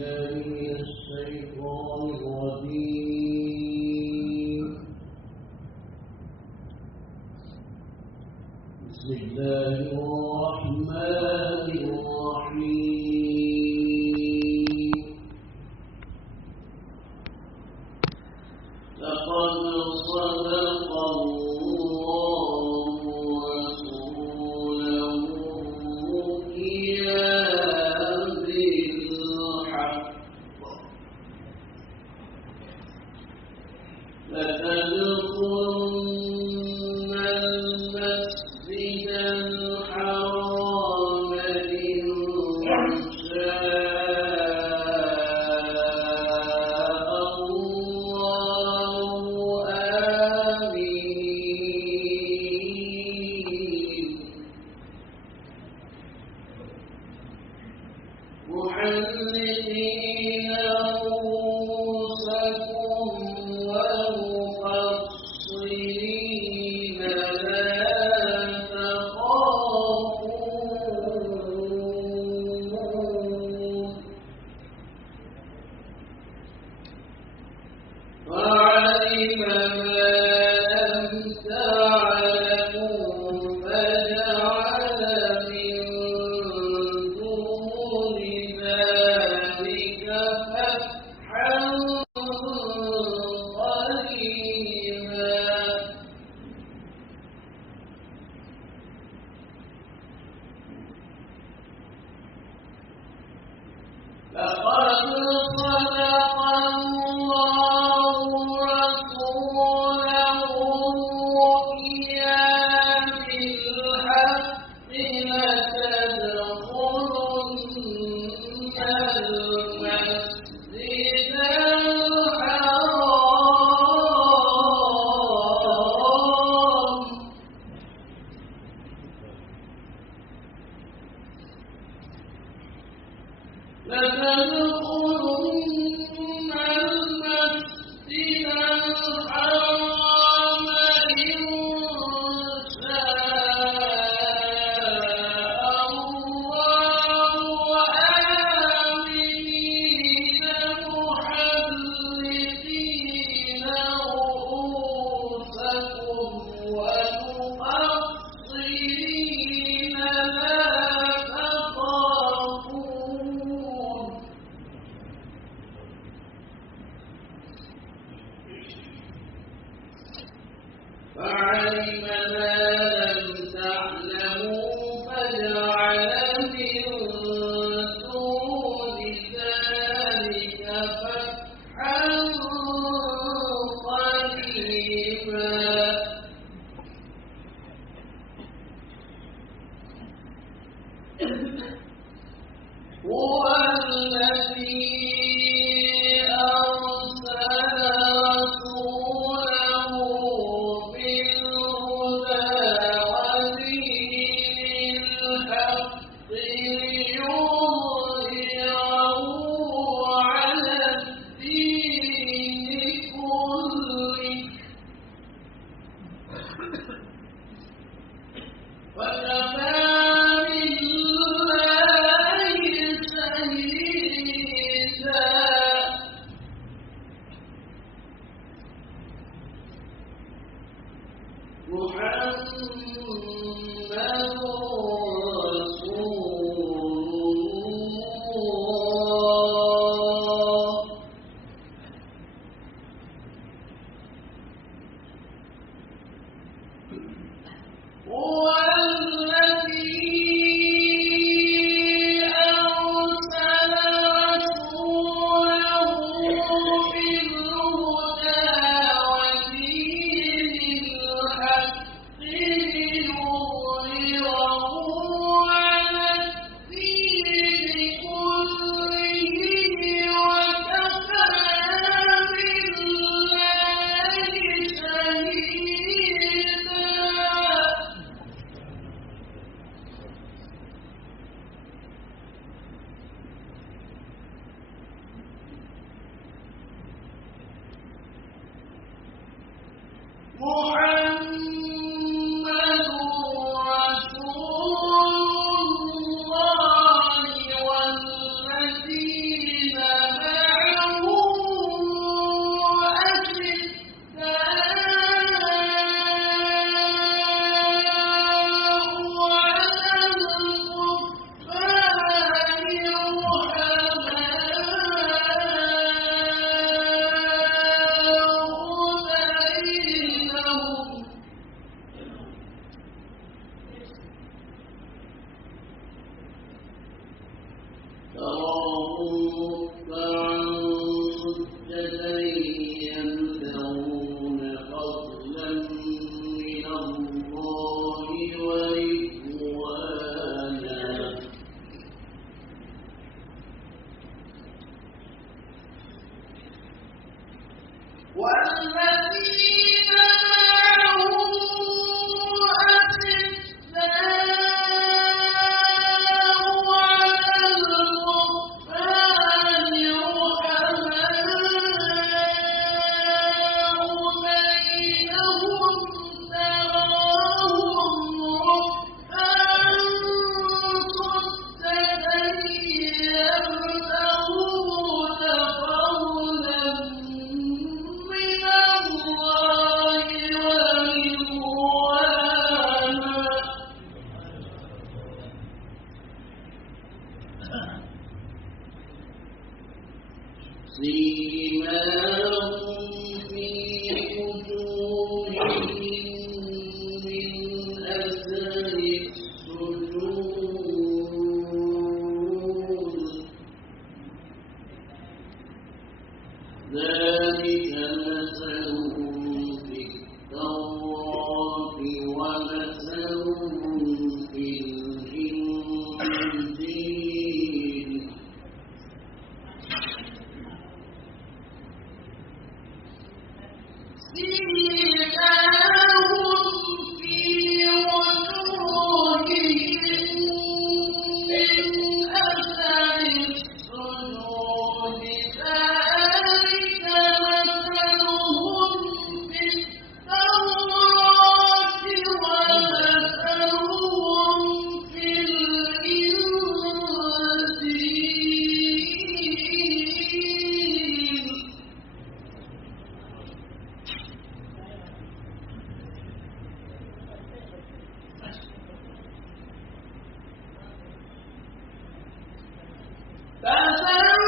من الشيطان الرجيم. بسم الله الرحمن الرحيم. لقد صدق الله رسوله الرؤيا بالحق لتدخلن المسجد الحرام إن شاء الله آمين محلقين رؤوسكم ومقصرين لا تخافون وعلم ما لم تعلموا فجعل من دون ذلك فتحا قريبا لقد صدق الله رسوله الرؤيا بالحق لتدخلن المسجد الحرام لتدخلن المسجد الحرام إن شاء الله آمنين محلقين رؤوسكم ومقصرين لا تخافون فعلم ما لم تعلموا فجعل من دون ذلك فتحا قريبا هو الذي أرسل رسوله بالهدى ودين الحق ليظهره على الدين كله وكفى بالله شهيدا محمد رسول الله هو الذي أرسل رسوله بالهدى ودين الحق ليظهره على الدين كله وكفى بالله شهيدا محمد رسول الله والذين والذين معه أشداء على الكفار رحماء بينهم تراهم ركعا سجدا يبتغون فضلا من الله ورضوانا سيماهم في وجوههم من أثر السجود ذلك مثلهم في التوراة ومثلهم في الإنجيل سيماهم في وجوههم من أثر السجود ذلك مثلهم في التوراة ومثلهم في الإنجيل فَمَنْ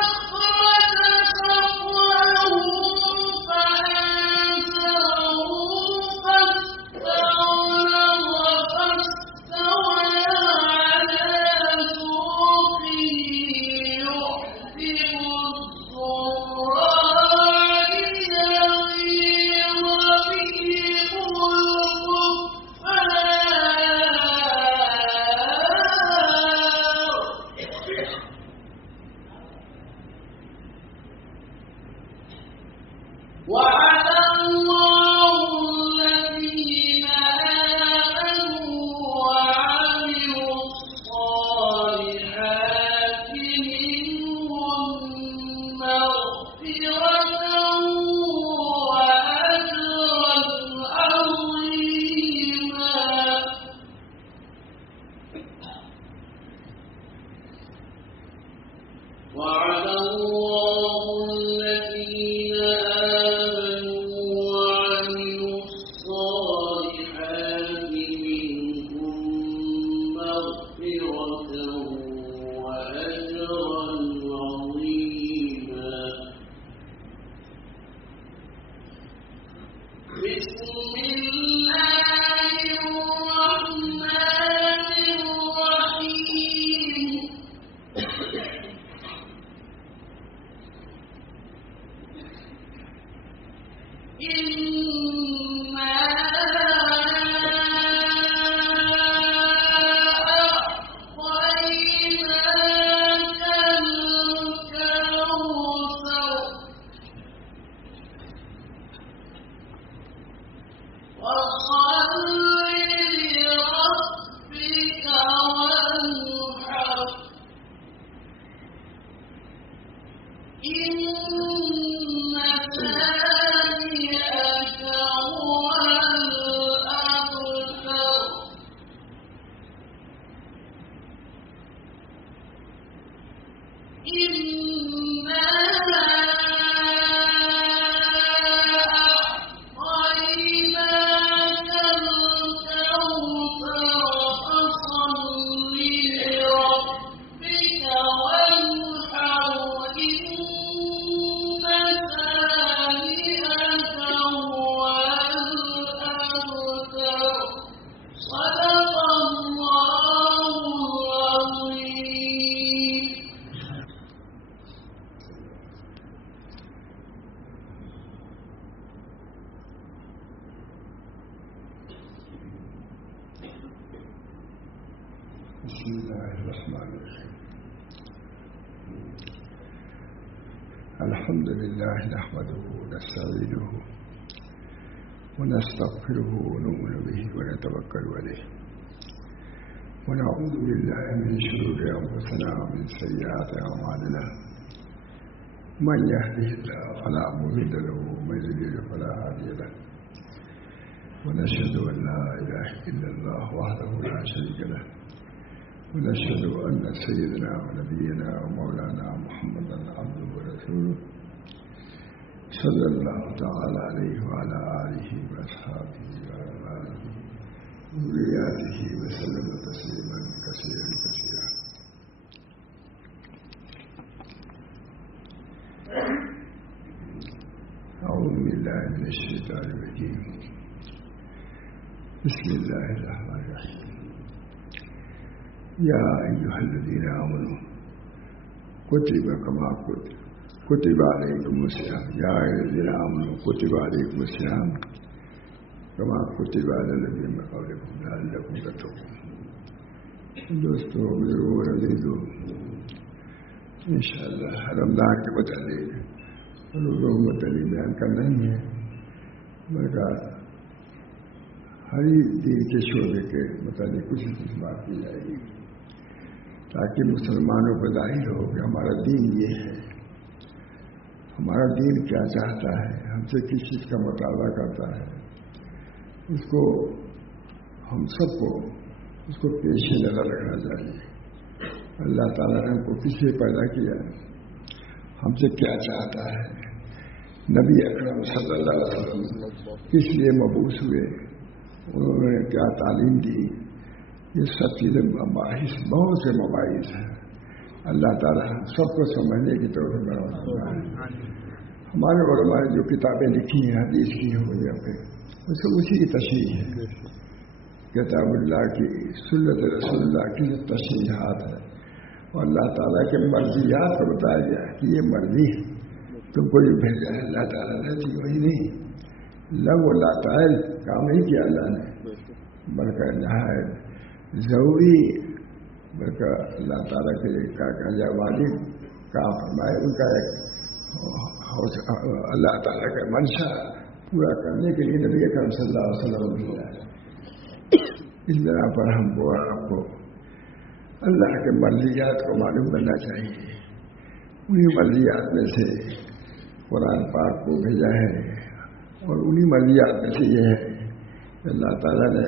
أَخْرَجَ شَطْرَهُ فَأَنزَلَهُ فَاسْتَغْلَظَ فَاسْتَوَىٰ عَلَىٰ سُوقِهِ يُعْجِبُ الزُّرَّاعَ لِيَغِيظَ بِهِمُ الْكُفَّارَ وعد الله الذين آمنوا وعملوا الصالحات منهم مغفرة وأجرا عظيما وعد الله الذين آمنوا وعملوا الصالحات منهم مغفرة وأجرا عظيما بسم الله الرحمن الرحيم إِنَّا أَعْطَيْنَاكَ الْكَوْثَرَ فَصَلِّ لِرَبِّكَ وَانْحَرْ إِنَّ شَانِئَكَ هُوَ الْأَبْتَرُ إِنَّا أَعْطَيْنَاكَ الْكَوْثَرَ فَصَلِّ لِرَبِّكَ وَانْحَرْ إِنَّ شَانِئَكَ هُوَ الْأَبْتَرُ صدق الله العظيم. بسم الله الرحمن الرحيم الحمد لله نحمده ونستعينه ونستغفره ونؤمن به ونتوكل عليه ونعوذ بالله من شرور أنفسنا ومن سيئات أعمالنا من يهده الله فلا مضل له ومن يضلل فلا هادي له ونشهد أن لا إله إلا الله وحده لا شريك له ونشهد أن سيدنا ونبينا ومولانا محمدا عبده ورسوله صلى الله تعالى عليه وعلى آله وأصحابه وأزواجه وذرياته وسلم تسليما كثيرا كثيرا. أعوذ بالله من الشيطان الرجيم. بسم الله الرحمن الرحيم. يا أيها الذين آمنوا كتب كما كتب عليكم الصيام. يا أيها الذين آمنوا كتب عليكم الصيام كما كتب على الذين من قبلكم لعلكم تتقون. دوستو میرو عزیزو، انشاءاللہ رمضان کے متعلق روزوں کے متعلق بیان کرنا ہی ہے، بلکہ ہر دین کے شعبے کے متعلق کچھ بات کی جائے گی تاکہ مسلمانوں کو ظاہر ہو کہ ہمارا دین یہ ہے، ہمارا دین کیا چاہتا ہے، ہم سے کس چیز کا مطالبہ کرتا ہے. اس کو ہم سب کو اس کو پیش نظر رکھنا چاہیے. اللہ تعالیٰ نے ہم کو کس لیے پیدا کیا، ہم سے کیا چاہتا ہے، نبی اکرم صلی اللہ علیہ وسلم کس لیے مبعوث ہوئے، انہوں نے کیا تعلیم دی، یہ سب چیزیں مباحث، بہت سے مباحث ہیں. اللہ تعالیٰ سب کو سمجھنے کی توفیق عطا ہے. ہمارے علماء نے جو کتابیں لکھی ہیں حدیث کی ہو یا پھر اسی کی تشریح ہے. کتاب اللہ کی، سنت رسول اللہ کی جو تشریحات ہے، اور اللہ تعالیٰ کے مرضیات کو بتایا گیا کہ یہ مرضی ہے، تم کو جو بھیجا ہے اللہ تعالیٰ نے تھی وہی نہیں، لغو اللہ تعالی کام نہیں کیا اللہ نے، بلکہ نہایت ضروری، بلکہ اللہ تعالیٰ کے واجب کام فرمائے، ان کا ایک اللہ تعالیٰ کا منشا پورا کرنے کے لیے نبی اکرم صلی اللہ علیہ وسلم نے. اس بنا پر ہم کو آپ کو اللہ کے مرضیات کو معلوم کرنا چاہیے. انہیں مرضیات میں سے قرآن پاک کو بھیجا ہے، اور انہیں مرضیات میں سے یہ ہے کہ اللہ تعالیٰ نے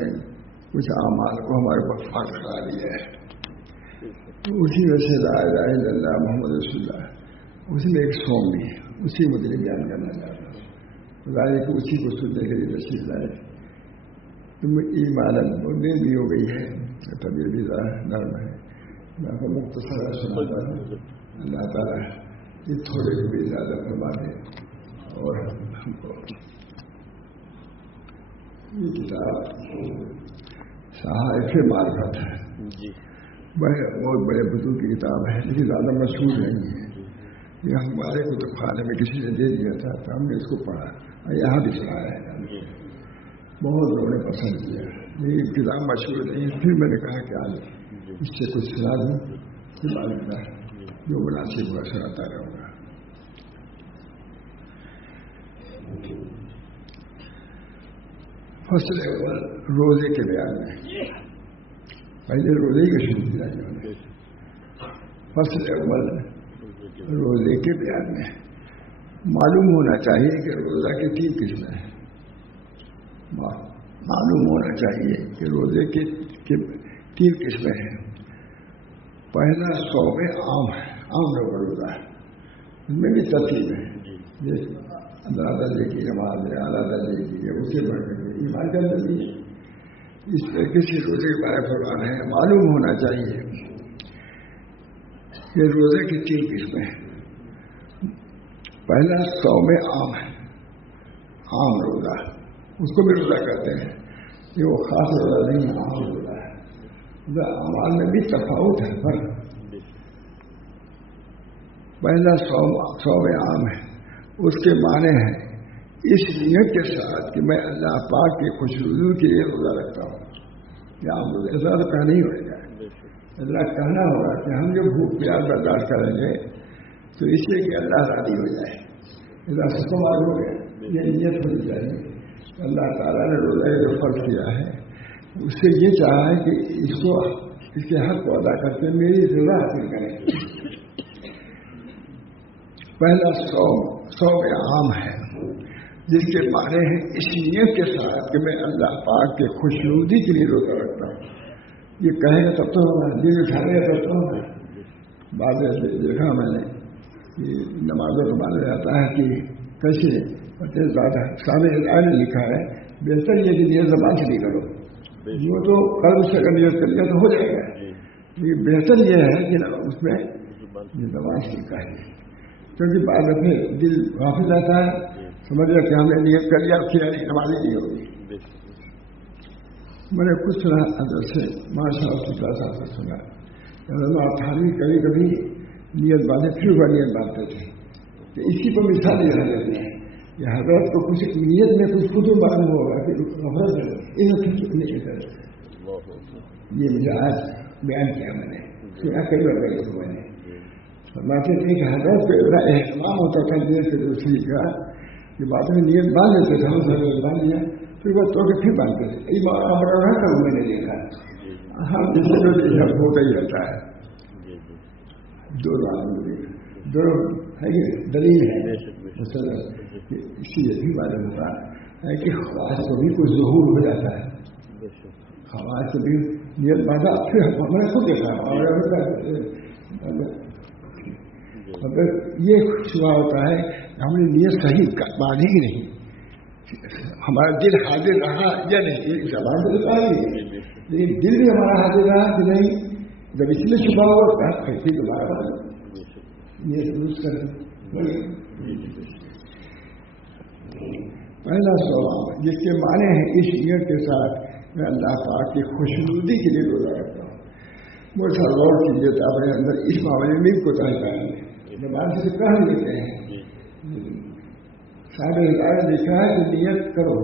کچھ اعمال کو ہمارے اوپر فرض کرا دیا ہے. اسی میں سے لا الہ الا اللہ محمد رسول اللہ، اسی میں ایک سوم بھی ہے، اسی مدعے بیان کرنا چاہتا ہوں. ظاہر کہ اسی کو سننے کے لیے تشریف لائے. تم ایمان دین بھی ہو گئی ہے، طبیعت بھی نرم ہے. میں کو مختصر سناتا ہوں. اللہ تعالیٰ یہ تھوڑے بھی زیادہ فرما دے. اور ہم کو یہ کتاب صحائف معرفت ہے، بہت بڑے بزرگ کی کتاب ہے، لیکن زیادہ مشہور نہیں ہے. یہ ہمارے کتب خانے میں کسی نے دے دیا تھا تو ہم نے اس کو پڑھا اور یہاں بھی سنایا ہے. بہت لوگوں نے پسند کیا. یہ کتاب مشہور نہیں، پھر میں نے کہا کہ آج اس سے کچھ سنا دوں، پھر جو مناسب ہوا سناتا رہوں گا. فصل اول روزے کے بیان میں، پہلے روزے کا شروع کیا انہوں نے. فصل اول روزے کے بیان میں معلوم ہونا چاہیے کہ روزہ کی 3 قسمیں ہیں. معلوم ہونا چاہیے کہ روزے کی 3 قسمیں ہیں. پہلا صوم عام ہے، عام روزہ ہے، اس میں بھی ترتیب ہے. اللہ درجے کی نماز ہے، اعلیٰ درجے کی ہے، اسے بڑھ کر ایمان کا درجہ ہے. اس میں کسی روزے کے بارے فرمان ہے. معلوم ہونا چاہیے کہ روزے کی 3 قسمیں ہیں. پہلا صوم عام ہے، عام روزہ، اس کو بھی روزہ کہتے ہیں. یہ وہ خاص روزہ نہیں ہے، عام روزہ ہے. اعمال میں بھی تفاوت ہے، فرق. پہلا صوم عام ہے، اس کے معنی ہے اس نیت کے ساتھ کہ میں اللہ پاک کی خوشنودی کے لیے روزہ رکھتا ہوں. یا عام روزہ ایسا تو کہنا ہی ہوگا، اللہ کہنا ہوگا کہ ہم جو بھوک پیاس برداشت کریں گے تو اس لیے کہ اللہ راضی ہو جائے. استعمال ہو گیا یہ نیت ہونی چاہیے. اللہ تعالیٰ نے روزہ جو فرض کیا ہے اس سے یہ چاہا ہے کہ اس کو اس کے حق کو ادا کرتے میری رضا حاصل کریں. پہلا صوم عام ہے جس کے معنی ہے اس نیت کے ساتھ کہ میں اللہ پاک کے خوشنودی کے لیے روزہ رکھتا ہوں. یہ کہیں گے تب تو ہوگا, دل اٹھانے گا تب تو ہوگا. بعد دیکھا میں نے کہ نمازوں کو مانا جاتا ہے کہ کیسے زیادہ سامنے نے لکھا ہے بہتر یہ کہ نیت زبان سے نہیں کرو, وہ تو قلب سے اگر نیت کر لیا تو ہو جائے گا. لیکن بہتر یہ ہے کہ اس میں یہ زبان سے لکھا ہے, کیونکہ بعد میں دل واپس آتا ہے, سمجھ لیا کہ ہم نے نیت کر لیا پھر نمازی نہیں ہوگی. میں نے کچھ سنا حضرت سے ماشاء اللہ صاحب سے سنا تھانی کبھی کبھی نیت باندھے پھر وہ نیت باندھتے تھے کہ اسی کو مثال دیا جاتی ہے کہ حضرت کو کچھ نیت میں کچھ خود معلوم ہوگا کہ نہیں کرے. یہ مجھے آج بیان کیا میں نے سنا کئی بار گئی میں نے فرماتے تھے کہ حضرت کو اتنا اہتمام ہوتا تھا نیت سے دوسری کا کہ بعد میں نیت باندھ لیتے تھے, ہم سب باندھ لیا پھر وہ تو کے پھر باندھتے تھے. یہ رہتا ہوں میں نے دیکھا ہم جیسے ہوتا ہی رہتا ہے. دونوں ہے کہ دلیل ہے اسی لیے بھی معلوم ہوتا ہے کہ خواہش کو بھی کچھ ظہور ہو جاتا ہے. خواہش کو بھی نیت باندھا پھر ہم نے خود دیکھا اور اگر یہ شبہ ہوتا ہے کہ ہم نے نیت صحیح باندھی ہی نہیں, ہمارا دل حاضر رہا یا نہیں, زبان سے بتا ہی لیکن دل بھی ہمارا حاضر رہا کہ نہیں. جب اس میں شبہ ہوا پھر دوبارہ یہ درست کر پہلا سوال جس کے معنی ہے اس نیت کے ساتھ میں اللہ پاک کی خوشنودی کے لیے روزہ رکھتا ہوں. بہت سا غور کیجیے تو اپنے اندر اس معاملے میں بھی کوتاہی پائیں گے. زبان سے کہہ لیتے ہیں صاحب ہدایت لکھا ہے کہ نیت کرو,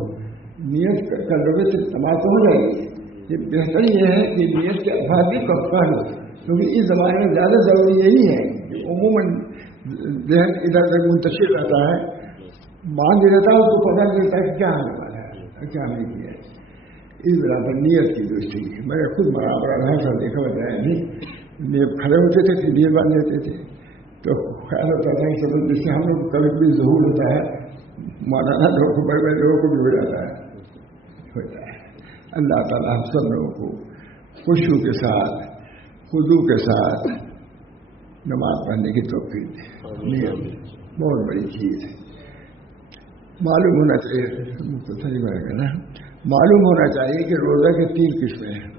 نیت کر لوگے سے نماز تو ہو جائے گی. یہ بہتر یہ ہے کہ نیت کے افراد بھی کہہ لو, کیونکہ اس زمانے میں زیادہ ضروری یہی ہے کہ عموماً ذہن ادھر ادھر منتشر رہتا ہے, مان لیتا ہے اس کو پتہ نہیں چلتا کہ کیا آنے والا ہے کیا نہیں کیا. اس برابر نیت کی دوستی میں نے خود برابر ایسا دیکھا بتایا نہیں, کھڑے ہوتے تھے پھر نیت باندھ لیتے تھے تو خیال ہوتا تھا کہ جس سے ہم لوگ کبھی کبھی ظہور ہوتا ہے مولانا لوگوں کو بڑے بڑے لوگوں کو بھی ہو جاتا ہے. اللہ تعالیٰ ہم سب لوگوں کو خوشیوں کے ساتھ خضوع کے ساتھ نماز پڑھنے کی توفیق دے. نیت بہت بڑی چیز ہے. معلوم ہونا چاہیے معلوم ہونا چاہیے کہ روزہ کے 3 قسمیں ہیں.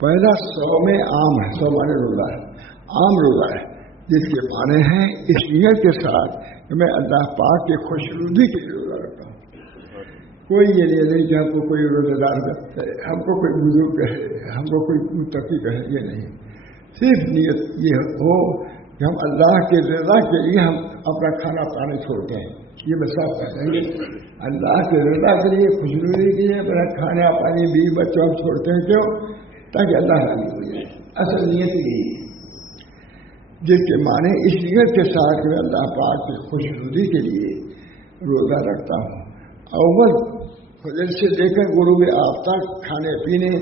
پہلا صوم عام ہے, صوم مانے روزہ ہے, عام روزہ ہے جس کے معنی ہیں اس نیت کے ساتھ کہ میں اللہ پاک کے خوشنودی کے لیے روزہ رکھتا ہوں. کوئی یہ نہیں کہ ہم کو کوئی روزہ دار کرے, ہم کو کوئی بزرگ کہے, ہم کو کوئی متقی کہے, یہ نہیں. صرف نیت یہ ہو کہ ہم اللہ کے رضا کے لیے ہم اپنا کھانا پانے چھوڑتے ہیں. یہ میں صاف کہہ دیں گے اللہ کے رضا کے لیے خوشنودی کے لیے اپنا کھانا پانی بیوی بچوں ہم چھوڑتے ہیں. کیوں؟ تاکہ اللہ راضی ہو جائے. اصل نیت یہی ہے جس کے معنی اس نیت کے ساتھ میں اللہ پاک کی خوشنودی کے لیے روزہ رکھتا ہوں. اول فجر سے لے کر غروب آفتاب کھانے پینے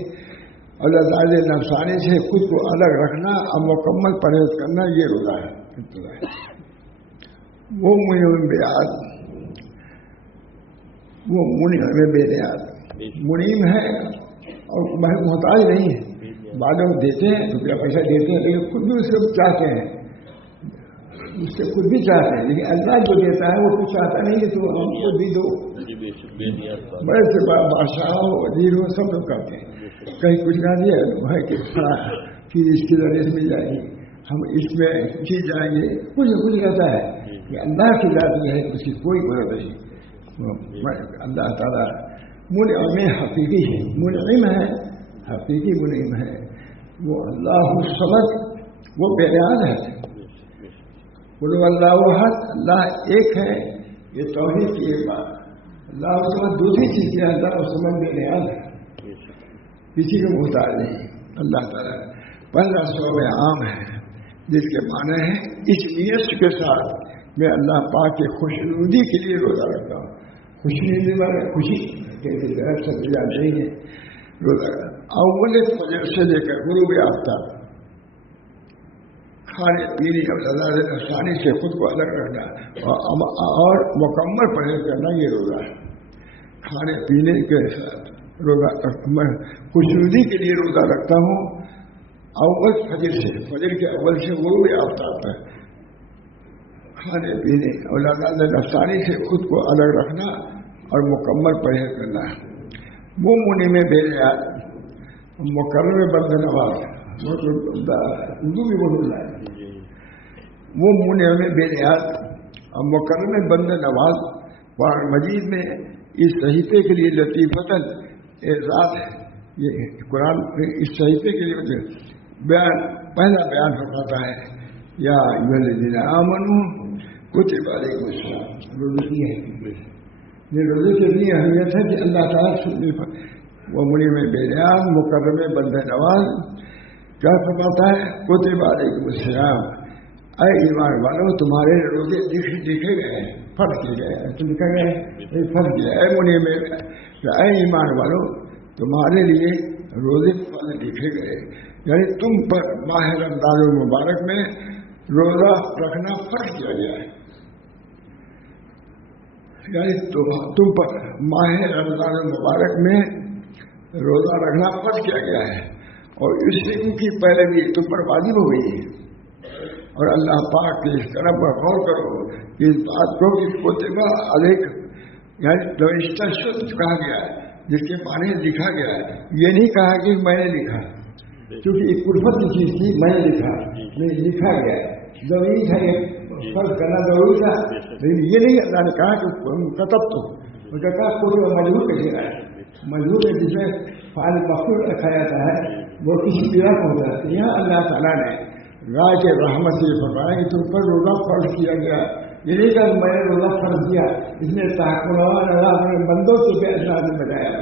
اور لذائذ نفسانی سے خود کو الگ رکھنا اور مکمل پرہیز کرنا یہ روزہ ہے. وہ منعم بیاد, وہ منعم بے نیاز, منعم ہے اور محتاج نہیں ہے. بعد میں دیتے ہیں روپیہ پیسہ دیتے ہیں لیکن خود بھی اس سے چاہتے ہیں, اس سے خود بھی چاہتے ہیں, لیکن اللہ جو دیتا ہے وہ کچھ چاہتا نہیں کہ تو ہم کو بھی دو. بڑے سے بادشاہ ہو وزیر ہو سب لوگ کرتے ہیں. کہیں کچھ نہ دیا ہے کہ پھر اس کی ذریعے مل جائے گی, ہم اس میں جیت جائیں گے, کچھ نہ کچھ رہتا ہے کہ اللہ کی ذات میں ہے اس کی کوئی ضرورت نہیں. اللہ تعالیٰ منعم حقیقی ہے, منعم ہے حقیقی منعم ہے. وہ اللہ الصمد, وہ بے نیاز ہے. قل اللہ احد, اللہ ایک ہے, یہ توحید کی ایک بات. اللہ الصمد دوسری چیز ہے, اللہ الصمد بے نیاز ہے, کسی کو محتاج نہیں. اللہ تعالیٰ پہلا صوم عام ہے جس کے معنی ہے اس نیت کے ساتھ میں اللہ پاک کی خوشنودی کے لیے روزہ رکھتا ہوں. خوشنودی والے خوشی کہتے غیر سب نہیں ہے. روزہ اول فجر سے لے کر غروب آفتاب کھانے پینے اور لذاذ افسانی سے خود کو الگ رکھنا اور مکمل پرہیز کرنا یہ روزہ ہے. کھانے پینے کے ساتھ روزہ میں خوشنودی کے لیے روزہ رکھتا ہوں. اول فجر سے فجر کے اول سے غروب آفتاب تک کھانے پینے اور لذاذ افسانی سے خود کو الگ رکھنا اور مکمل پرہیز کرنا. وہ منی میں بے نیاز مکرم بند نواز اردو بھی بول رہا ہے. وہ منی میں بے نیاز اور مکرم بند نواز قرآن مجید میں اس صحیفے کے لیے لطیفتاً اعزاز ہے. یہ قرآن اس صحیفے کے لیے بیان پہلا بیان فرماتا ہے یا ایھا الذین آمنوا کتب علیکم الصیام. روزے کی ہے یہ روزے کے لیے اہمیت ہے کہ اللہ تعالیٰ وہ منی میں بے نیاز مکرم بند نواز کیا فرماتا ہے کتب علیکم الصیام. اے ایمان والو تمہارے روزے لکھے گئے ہیں فرض کیے گئے ہیں. تو لکھا گیا ہے فرض کیا اے منی میں کہ اے ایمان والو تمہارے لیے روزے فرض لکھے گئے. یعنی تم پر ماہ رمضان المبارک میں روزہ رکھنا فرض کیا گیا ہے. یعنی تم پر ماہ رمضان المبارک میں روزہ رکھنا فرض کیا گیا ہے اور اس دن کی پیروی تم پر واجب ہو گئی ہے. اور اللہ پاک کے اس طرح پر غور کرو کہ اس بات کو کہ کتبہ علیک یعنی نوشتہ شد کہا گیا ہے جس کے معنی لکھا گیا ہے. یہ نہیں کہا کہ میں نے لکھا کیونکہ ایک قربت کی چیز تھی میں نے لکھا نہیں لکھا گیا ہے ضروری تھا یہ فرض کرنا ضروری تھا. لیکن یہ نہیں اللہ نے کہا کہ کتب تو کہا کوئی مجبور کیسے رہا ہے. مجبور ہے جس میں فعال مقصود رکھا جاتا ہے وہ کسی بنا کو ہوتا ہے. یہاں اللہ تعالیٰ نے رائے کے رحمت سے فرمایا کہ تم پر روزہ فرض کیا گیا. یہ نہیں کہ میں نے روزہ فرض کیا اس نے تحقیق اپنے بندوں سے بھی اللہ نے بتایا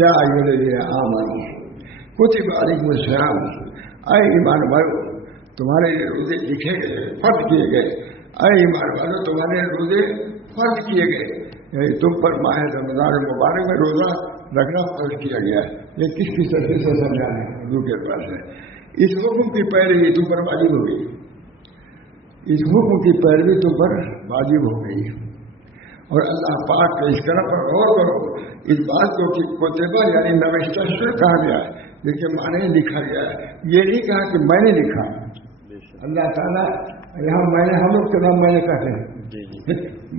یا ایھا الذین آمنوا کتب علیکم الصیام. اے ایمان والو تمہارے روزے لکھے گئے فرض کیے گئے. اے ایمان والو تمہارے روزے فرض کیے گئے. یعنی تم پر ماہ رمضان مبارک میں روزہ رکھنا فرض کیا گیا ہے. یہ کس کی طرف سے سمجھانا ہے اردو کے پاس ہے. اس حکم کی پیروی تم پر واجب ہو گئی. اس حکم کی پیروی تم پر واجب ہو گئی. اور اللہ پاک کے اس طرح پر غور کرو اس بات کو کہ کتبہ یعنی نوشتہ شد کہا گیا ہے جس کے معنی لکھا گیا ہے. یہ نہیں کہا کہ میں نے لکھا. اللہ تعالیٰ یہاں میں نے ہم لوگ کے نام میں نے کہا ہے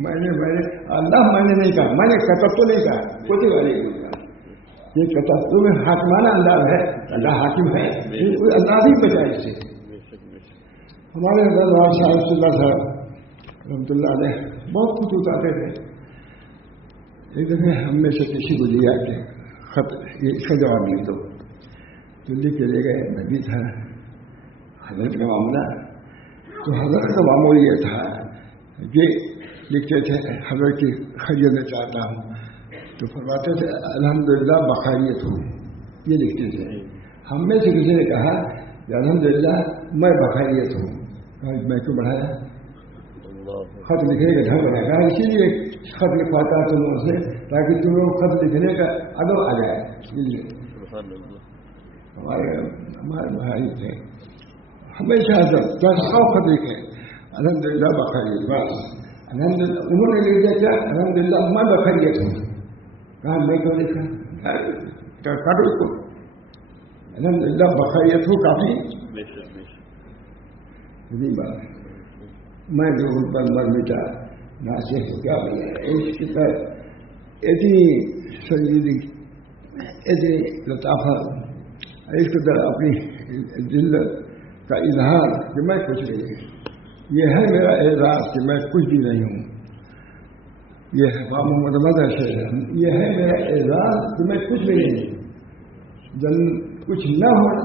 میں نے اللہ میں نے نہیں کہا. میں نے کتب تو نہیں کہا کتب علیکم. یہ کتب تو میں حاکمانہ انداز ہے. اللہ حاکم ہے اللہ بھی بچائے اس سے. ہمارے حضرت صاحب صلی صاحب رحمۃ اللہ علیہ بہت کچھ اتارتے تھے. ایک دفعہ ہم میں سے کسی کو دیا کہ خط یہ اس کا جواب لکھ دو تو لکھ کے لے گئے. میں بھی تھا حضرت کا معاملہ تو حضرت کا معمول یہ تھا کہ لکھتے تھے حضرت کی خیریت میں چاہتا ہوں تو فرماتے تھے الحمدللہ بخیریت ہوں. یہ لکھتے تھے. ہم میں سے کسی نے کہا کہ الحمدللہ میں بخیریت ہوں. میں کیوں بڑھایا خط لکھنے کا ڈھنگ بنا کہا اسی لیے خط لکھواتا تم لوگوں سے تاکہ تم لوگ خط لکھنے کا ادب آ جائے. ہمارے بھائی تھے ہمیشہ سب خط لکھے الحمدللہ بخیریت. بس الحمدللہ انہوں نے لکھ دیا کیا الحمدللہ میں بخیریت ہوں. کہا میں کیوں لکھا کاٹو اس کو الحمدللہ بخیریت ہوں کافی نہیں بات ہے. میں جو پر مر مٹا ناسے کو کیا بنا اس کی طرح اتنی سنجیدگی اتنی لطافت اس کی طرح اپنی دل کا اظہار کہ میں کچھ نہیں. یہ ہے میرا اعزاز کہ میں کچھ بھی نہیں ہوں. یہ ہے محمد مدر سے یہ ہے میرا اعزاز کہ میں کچھ بھی نہیں ہوں. کچھ نہ ہونا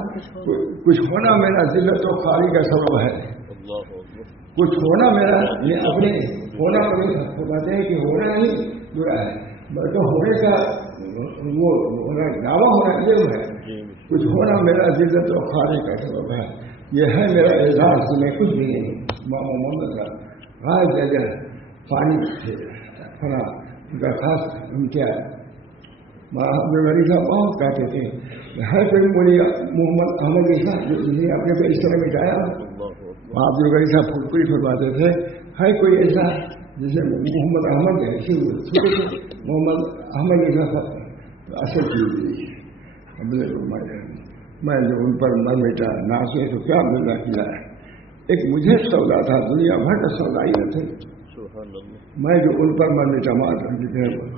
کچھ ہونا میرا ذلت و خاری کا سبب ہے. کچھ ہونا میرا یہ اپنے ہونا کہتے ہیں کہ ہونا نہیں برا ہے بلکہ ہونے کا وہ دعویٰ ہونا یہ ہے. کچھ ہونا میرا ذلت و خاری کا سبب ہے یہ ہے میرا اعزاز، میں کچھ بھی نہیں محمد کا ہر جگہ پانی فنا کا خاص امتیاز. محمد غنی صاحب بہت کہتے تھے ہر کوئی بولی محمد احمد جیسا جنہیں اپنے کو اس طرح مٹایا. محمد غنی صاحب پوری فرماتے تھے ہر کوئی ایسا جیسے محمد احمد ہے محمد احمد جیسا اثر چیز دی. میں جو ان پر مر مٹا ناسے تو کیا ملنا کیا ہے. ایک مجھے سودا تھا، دنیا بھر کا سودا ہی نہ تھے. میں جو ان پر مر مٹا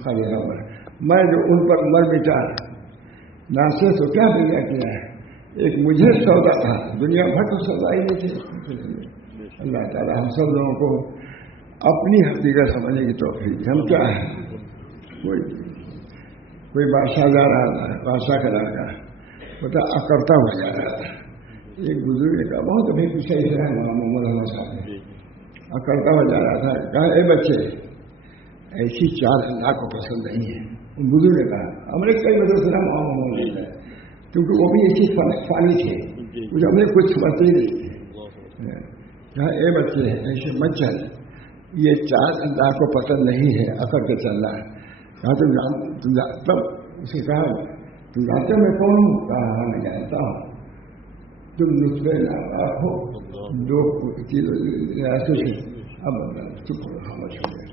خالی میں جو ان پر مر مٹا ناسے تو کیا ملنا کیا ہے. ایک مجھے سودا تھا، دنیا بھر کا سودا ہی نہیں تھے. اللہ تعالیٰ ہم سب لوگوں کو اپنی حقیقت سمجھنے کی توفیق. ہم کیا ہے، کوئی بادشاہ جا رہا تھا، بادشاہ کا لڑکا بتا اکڑتا ہوا جا رہا تھا. ایک بزرگ کا بہت ابھی پیچھے ہی ہے محمد احمد صاحب نے اکڑتا ہوا جا رہا تھا. کہا اے بچے ایسی چال اللہ کو پسند نہیں ہے. بزرگ نے کہا ہم نے کئی مدد سنا محمد نہیں ہے کیونکہ وہ بھی ایسی فانی تھے کچھ ہم نے کچھ سمجھتے ہی نہیں تھے. کہا اے بچے ایسے مت چل، یہ چال اللہ کو پسند نہیں ہے، اکڑ کے چلنا ہے. کہا تب اسے کہا تم جانتے میں کون ہوں؟ کہا میں جانتا ہوں. تم نسبے ناپاک ہو دو چیزوں سے. اب چپ خاموش ہو گئے.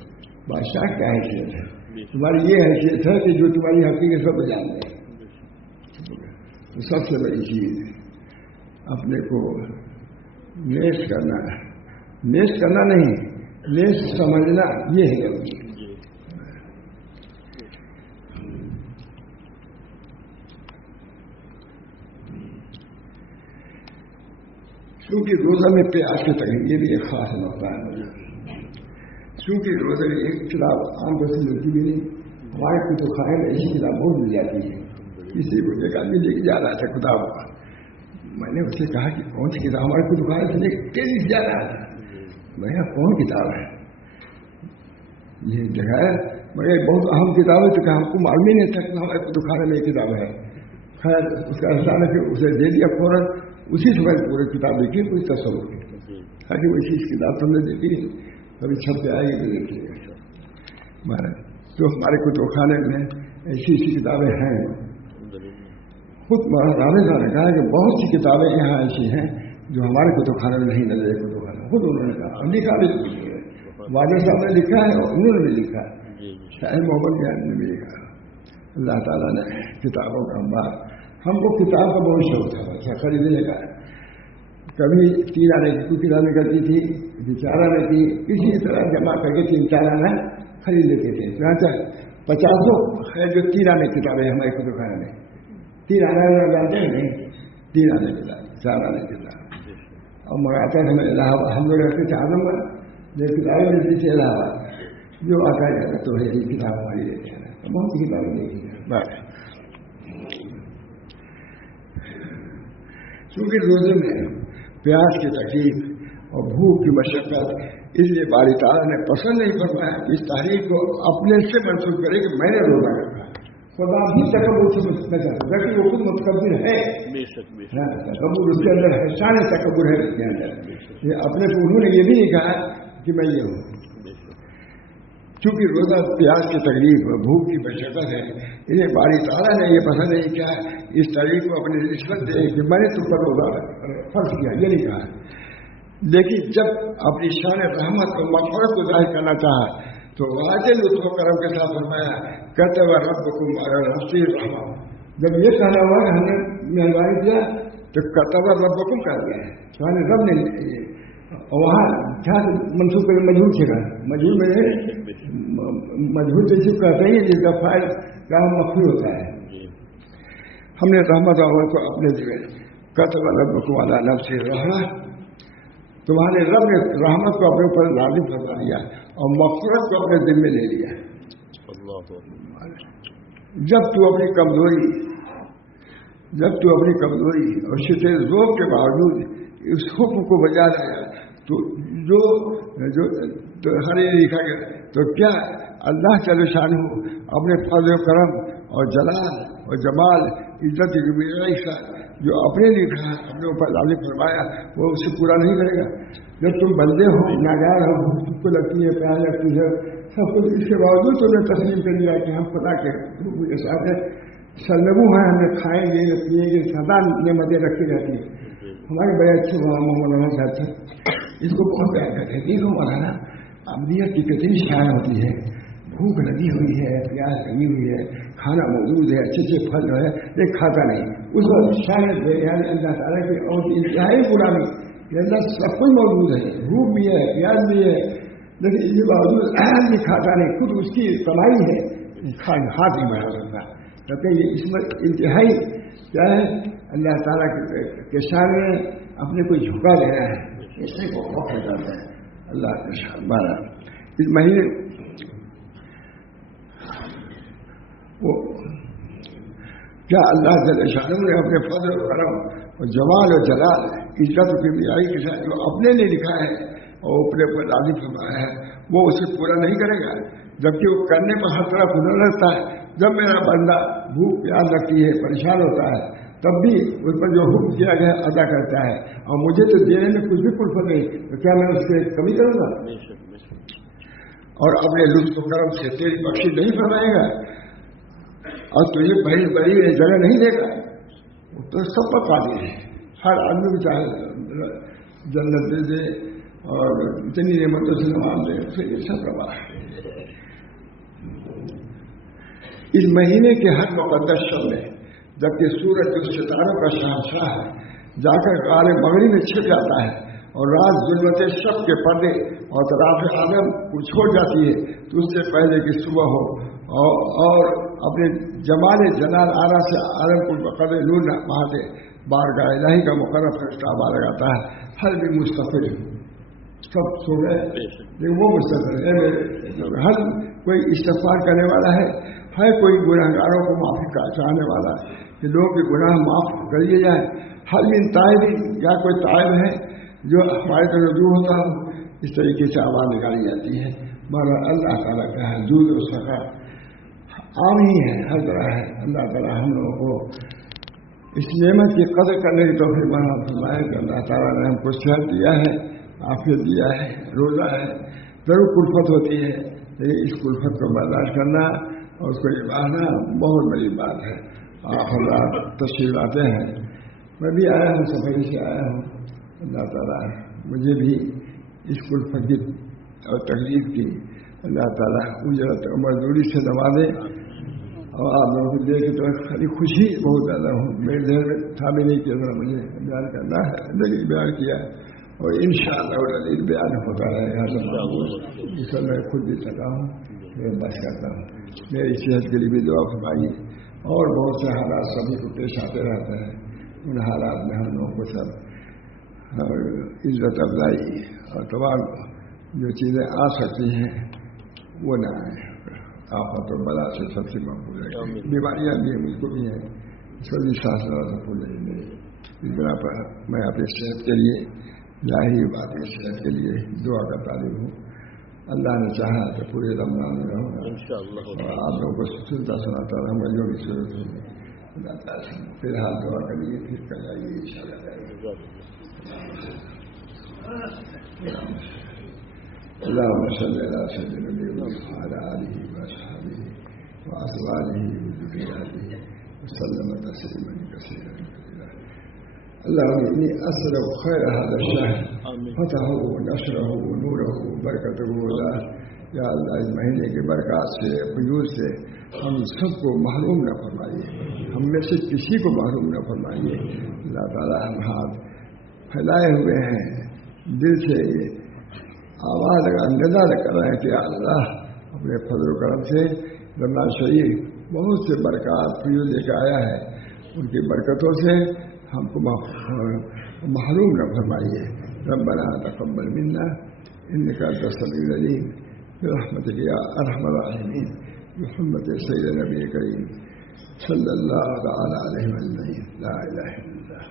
بادشاہ کیا حیثیت ہے تمہاری؟ یہ حیثیت ہے کہ جو تمہاری حقیقت سب جان دے. تو سب سے بڑی چیز اپنے کو نیس کرنا ہے. نیس کرنا نہیں، نیس سمجھنا، یہ ہے غلطی. کیونکہ روزہ میں پیاس کی تکلیف یہ بھی ایک خاص نقطہ ہے. کیونکہ روزہ میں ایک کتاب عام طور سے ملتی بھی نہیں. ہمارے کو تو کھائے میں ایسی کتاب بہت مل جاتی ہے. کسی کو ایک آدمی لے کے جا رہا تھا کتاب، میں نے اس سے کہا کہ کون سی کتاب؟ ہمارے کو دکان سے لے کے تیزی سے جا رہا تھا. میں نے کون کتاب ہے یہ جگہ ہے؟ مگر بہت اہم کتاب ہے. تو کہ ہم کو معلوم ہی نہیں تھا کہ ہمارے کو دکان میں یہ کتاب ہے. خیر اس کا احسان ہے کہ اسے دے دیا فوراً. اسی سمے پورے کتاب دیکھی کوئی تصور نہیں. تاکہ وہ چیز کتاب تم نے دیکھی کبھی چھپ کے آئے گی تو دیکھیے گا. تو ہمارے کتب خانے میں ایسی کتابیں ہیں. خود راوی صاحب نے کہا کہ بہت سی کتابیں یہاں ایسی ہیں جو ہمارے کتب خانے میں نہیں نظر. کتب خانے خود انہوں نے کہا لکھا بھی واجد صاحب نے لکھا ہے اور انہوں نے بھی لکھا ہے. شاہد محمد جان نے بھی لکھا. اللہ تعالیٰ نے کتابوں کا انبار. ہم کو کتاب کا بہت شوق تھا اچھا خریدنے کا. کبھی 3 آنے کی کوئی کتاب نکلتی تھی، 4 آنے کی کسی طرح جمع کر کے 3-4 آنا خرید لیتے تھے. 50 ہے جو 3 آنے کتابیں ہمارے کتب خانے میں. 3 آنے جانتے ہیں نہیں، 3 آنے کتاب، 4 آنے کتاب. اور منگاتا ہے ہمیں الہ آباد. ہم لوگ رہتے تھے آدم گڑھ، جو کتابیں ملتی تھی الہ آباد. جو آتا ہے تو یہ کتاب ہماری لیتے ہیں. بہت سی کتابیں دیکھی ہیں. بس کیونکہ روزے میں پیاس کی تکلیف اور بھوک کی مشقت، اس لیے باری تعالیٰ نے پسند نہیں فرمایا اس تاریخ کو اپنے سے منسوخ کرے کہ میں نے روزہ رکھا. خدا بھی تکبر سے میں چاہتا ہوں کہ وہ خود متکبر ہے. تکبر اس کے اندر ہے، شان تکبر ہے اس کے اندر. یہ اپنے کو انہوں نے یہ بھی نہیں کہا کہ میں یہ ہوں. چونکہ روزہ پیاس کی تکلیف اور بھوک کی مشقت ہے، انہیں باری تعالیٰ نے یہ پسند نہیں کیا اس تاریخ کو اپنی نسبت دے کہ میں نے تم پر روزہ فرض کیا، یہ نہیں کہا. لیکن جب اپنی شان رحمت اور مغفرت کو ظاہر کرنا چاہا تو واضح لطف و کرم کے ساتھ فرمایا کہتے ہوئے ربکم علی نفسہ رحمہ. جب یہ کہنا ہوا کہ ہم نے مہربانی کیا تو کہتے ہوئے ربکم کہہ دیا ہے. یعنی رب نے وہاں کیا منسوخ کر مجہول سے کہا. مجہول میں مجہول جیسے کہتے ہیں جس کا فائل کا مخفی ہوتا ہے. ہم نے رحمت اور کو اپنے ذمہ کہتے ہوئے ربکم علی نفسہ رحمہ. تمہارے رب نے رحمت کو اپنے اوپر لازم فرما لیا اور مغفرت کو اپنے ذمہ لے لیا. جب تو اپنی کمزوری اور شدت ذوق کے باوجود اس حکم کو بجا لایا تو جو ہر یہ لکھا گیا تو کیا اللہ جل شانہ اپنے فضل و کرم اور جلال اور جمال عزت کی جو اپنے لیے کہا اپنے اوپر لازم فرمایا وہ اسے پورا نہیں کرے گا. جب تم بندے ہو ناگار ہو تم کو لگتی ہے پیار لگتی ہے سب کچھ اس کے باوجود تم نے تسلیم کر لیا کہ ہم خدا کے ساتھ سلبو ہیں ہمیں کھائیں گے پیئیں گے سدا نعمتیں رکھی جاتی ہیں. ہمارے بڑے اچھے مولانا صاحب تھے اس کو بہت پیار کرتے ہیں. دیکھو مولانا ابدیت کی کتنی شاید ہوتی ہے بھوک لگی ہوئی ہے پیاس لگی ہوئی ہے کھانا موجود ہے اچھے اچھے پھل جو ہے ایک کھاتا نہیں اس کو شاید یعنی اللہ تعالیٰ کی اور انتہائی پرانی اللہ سب کچھ موجود ہے بھوک بھی ہے پیاس بھی ہے لیکن اس کے باوجود بھی کھاتا نہیں خود اس کی کمائی ہے ہاتھ نہیں بڑھا سکتا. کیونکہ یہ اس میں انتہائی کیا ہے اللہ تعالیٰ کے سامنے اپنے کو جھکا دینا ہے اس سے کو خوف جاتا ہے. اللہ کے سامنے اس مہینے وہ کیا اللہ جل شانہ نے اپنے فضل و کرم اور جمال و جلال عزت کی بیائی کے ساتھ جو اپنے لیے لکھا ہے اور اپنے پر لازم فرمایا ہے وہ اسے پورا نہیں کرے گا جبکہ وہ کرنے پر ہر طرف ہنر رہتا ہے. جب میرا بندہ بھوک پیاس لگتی ہے پریشان ہوتا ہے تب بھی اس پر جو حکم کیا گیا ادا کرتا ہے اور مجھے تو دینے میں کچھ بھی کلفت نہیں تو کیا میں اس سے کمی کروں گا اور اپنے لطف و کرم سے تیری بخشش نہیں فرمائے گا اور تجھے بڑی بڑی جگہ نہیں دے گا. تو سب پر قادر ہے ہر آدمی کو چاہے جنت دے دے اور اتنی نعمتوں سے نواز دے پھر یہ سب روا ہے. اس مہینے کے ہر مقدس شب میں جبکہ سورج جو ستاروں کا شہنشاہ ہے جا کر کالے مغرب میں چھپ جاتا ہے اور رات ظلمت شب کے پردے اور طرف عالم کو چھوڑ جاتی ہے تو اس سے پہلے کہ صبح ہو اور اپنے جمال جلال آرا سے عالم کو بقدر نور بہاتے بارگاہ الہی کا مقرر فرشتہ لگاتا ہے. ہر بھی مستقل سب سو گئے لیکن وہ مستقل ہر کوئی استغفار کرنے والا ہے کوئی گناہگاروں کو معافی کا چاہنے والا ہے کہ لوگوں کے گناہ معاف کر لیے جائیں. ہر من طائب یا کوئی طائب ہے جو ہمارے طرف رجوع ہوتا ہو اس طریقے سے آواز نکالی جاتی ہے. مگر اللہ تعالیٰ کا ہے جود و سخا عام ہی ہے ہر طرح ہے. اللہ تعالیٰ ہم لوگوں کو اس نعمت کی قدر کرنے کی توفیق بنا فرمائے کہ اللہ تعالیٰ نے ہم کو صحت دیا ہے عافیت دیا ہے روزہ ہے ضرور کلفت ہوتی ہے لیکن اس کلفت کو برداشت کرنا اور اس کو نبھانا بہت بڑی بات ہے. آپ حضرات تشریف لاتے ہیں میں بھی آیا ہوں سفری سے آیا ہوں. اللہ تعالیٰ مجھے بھی اس کلفت کی اور تکلیف کی اللہ تعالیٰ اجرت اور مزدوری سے دبا دے اور آپ لوگوں کو دیکھ تو خالی خوشی بہت زیادہ ہوں. میرے ذہن میں تھا بھی نہیں کہ ذرا مجھے بیان کرنا ہے لیکن بیان کیا اور انشاءاللہ بیان ہوتا رہے گا. اس میں میں خود بھی سکا ہوں میں بس کرتا ہوں. میری صحت کے لیے بھی دعا فرمائیے اور بہت سے حالات سبھی کو پیش آتے رہتے ہیں. ان حالات میں ہم لوگوں کو سب عزت افزائی اور تمام جو چیزیں آ سکتی ہیں وہ نہ آئیں. آفت اور بلا سے سب سے محفوظ ہے. بیماریاں بھی ہیں مجھ کو بھی ہیں اس کو بھی سانس لینا پھول نہیں. اس بنا پر میں اپنی صحت کے لیے ظاہری باتیں صحت کے لیے دعا کا طالب ہوں. اللہ نے چاہا تو پورے رمضان میں رہوں گا اور آپ لوگوں کو سنتا سناتا رہوں گا جو بھی ضرورت ہوگی. اللہ تعالیٰ فی الحال دعا کریے پھر کر جائیے انشاءاللہ. اللهم صل على سيدنا محمد وعلى آله وأصحابه وأزواجه وذرياته وسلم تسليما كثيرا. اللهم إني أسألك خير هذا الشهر فتحه ونشره ونوره وبركته. یا اللہ اس مہینے کی برکات سے فیوز سے ہم سب کو محروم نہ فرمائیے. ہم میں سے کسی کو محروم نہ فرمائیے. اللہ تعالیٰ ہم ہاتھ پھیلائے ہوئے ہیں دل سے آواز لگا ندا کر رہے ہیں کہ اللہ اپنے فضل و کرم سے رمضان شریف بہت سے برکات فیوز لے کے آیا ہے. ان کی برکتوں سے ہم کو محروم نہ فرمائیے. ربنا تقبل منا انك انت السميع العليم برحمتك يا ارحم الراحمين بحرمة سيدنا النبي الكريم صلى الله تعالى عليه وسلم. لا اله الا الله.